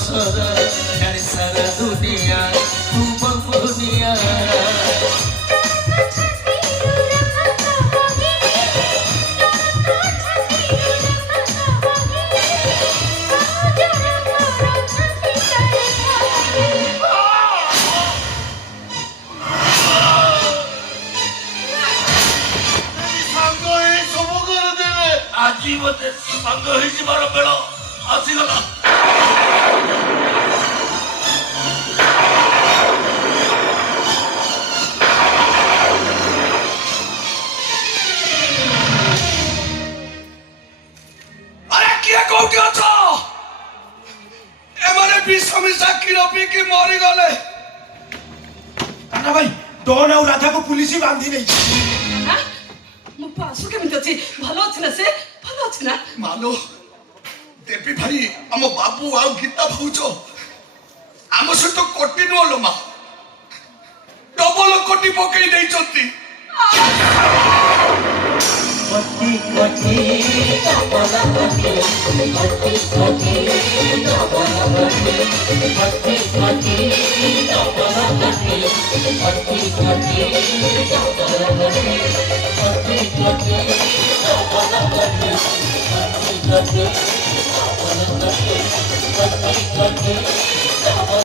सारा यार सारा दुनिया तू बंगुनिया आज मत सांग होइबार बेल आसीगला अरे किए कोठी अछ एमाने विश्वमिशा किरपी की मरी गले काना भाई डॉन और राधा को पुलिस ही बांधी नहीं हां मु पासु केमिति अछि भलो अछि ना से भलो अछि ना मालो देवी भाई आम बाबू आ गीता भाउज आम सहित कोटी नुहलो मा डबल कोटी पकई देई चंती कोटी कोटी डबल कोटी कोटी कोटी डबल कोटी कोटी कोटी डबल कोटी कोटी कोटी डबल कोटी कोटी कोटी डबल कोटी कोटी कोटी डबल कोटी कोटी कोटी